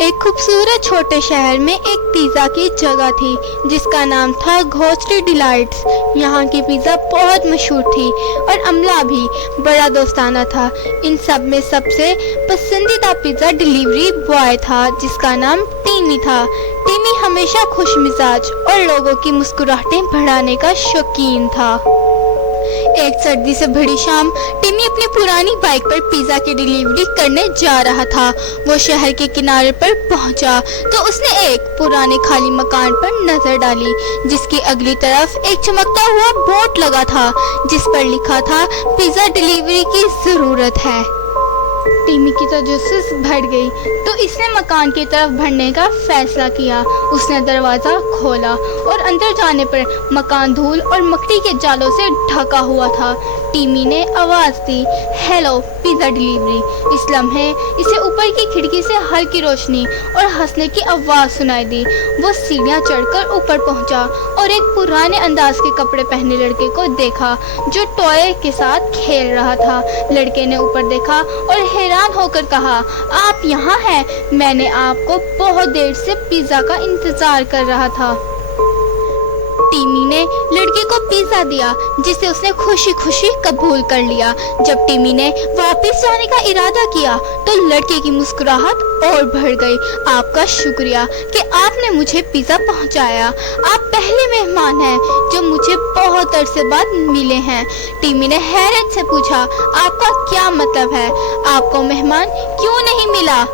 एक खूबसूरत छोटे शहर में एक पिज़्ज़ा की जगह थी जिसका नाम था घोस्टी डिलाइट्स। यहाँ की पिज़्ज़ा बहुत मशहूर थी और अमला भी बड़ा दोस्ताना था। इन सब में सबसे पसंदीदा पिज़्ज़ा डिलीवरी बॉय था जिसका नाम टीमी था। टीमी हमेशा खुश मिजाज और लोगों की मुस्कुराहटें बढ़ाने का शौकीन था। एक सर्दी से भरी शाम टिमी अपनी पुरानी बाइक पर पिज़्ज़ा की डिलीवरी करने जा रहा था। वो शहर के किनारे पर पहुंचा तो उसने एक पुराने खाली मकान पर नजर डाली जिसकी अगली तरफ एक चमकता हुआ बोर्ड लगा था जिस पर लिखा था पिज़्ज़ा डिलीवरी की ज़रूरत है। टिमी की तजस्सुस बढ़ गई तो इसने मकान की तरफ बढ़ने का फैसला किया। उसने दरवाज़ा खोला और अंदर जाने पर मकान धूल और मकड़ी के जालों से ढका हुआ था। टिमी ने आवाज़ दी, हेलो पिज़्ज़ा डिलीवरी। इस लम्हे इसे ऊपर की खिड़की से हल्की रोशनी और हंसने की आवाज़ सुनाई दी। वो सीढ़ियाँ चढ़कर ऊपर पहुंचा और एक पुराने अंदाज के कपड़े पहने लड़के को देखा जो टॉय के साथ खेल रहा था। लड़के ने ऊपर देखा और हैरान होकर कहा, आप यहाँ हैं? मैंने आपको बहुत देर से पिज़्ज़ा का इंतज़ार कर रहा था। टिमी ने लड़के को पिज़्ज़ा दिया जिसे उसने खुशी खुशी कबूल कर लिया। जब टिमी ने वापस जाने का इरादा किया तो लड़के की मुस्कुराहट और बढ़ गई। आपका शुक्रिया कि आपने मुझे पिज़्ज़ा पहुंचाया। आप पहले मेहमान हैं जो मुझे बहुत अरसे बाद मिले हैं। टिमी ने हैरत से पूछा, आपका क्या मतलब है? आपको मेहमान क्यों नहीं मिला?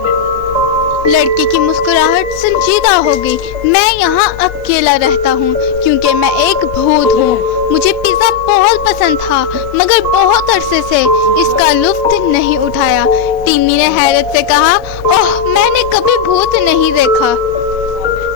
लड़की की मुस्कुराहट संजीदा हो गई। मैं यहाँ अकेला रहता हूँ क्योंकि मैं एक भूत हूँ। मुझे पिज़्ज़ा बहुत पसंद था मगर बहुत अरसे से इसका लुत्फ़ नहीं उठाया। टिमी ने हैरत से कहा, ओह मैंने कभी भूत नहीं देखा।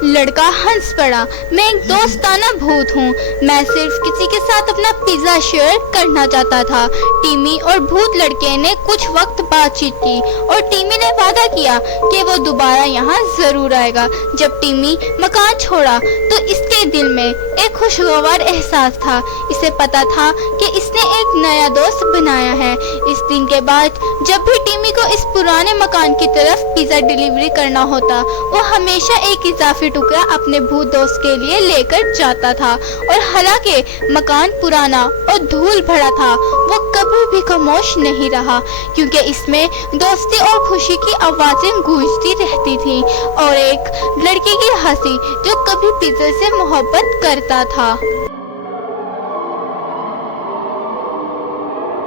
लड़का हंस पड़ा, मैं एक दोस्ताना भूत हूँ। मैं सिर्फ किसी के साथ अपना पिज़्ज़ा शेयर करना चाहता था। टिमी और भूत लड़के ने कुछ वक्त बातचीत की और टिमी ने वादा किया कि वो दोबारा यहाँ ज़रूर आएगा। जब टिमी मकान छोड़ा तो इसके दिल में एक खुशगवार एहसास था। इसे पता था कि इसने एक नया दोस्त बनाया है। इस दिन के बाद जब भी टिमी को इस पुराने मकान की तरफ पिज़्ज़ा डिलीवरी करना होता वो हमेशा एक इजाफी टुकड़ा अपने भूत दोस्त के लिए लेकर जाता था। और हालांकि मकान पुराना और धूल भरा था वो कभी भी खामोश नहीं रहा क्योंकि इसमें दोस्ती और खुशी की आवाज़ें गूंजती रहती थीं और एक लड़के की हंसी जो कभी पिज़्ज़ा से मोहब्बत करता था।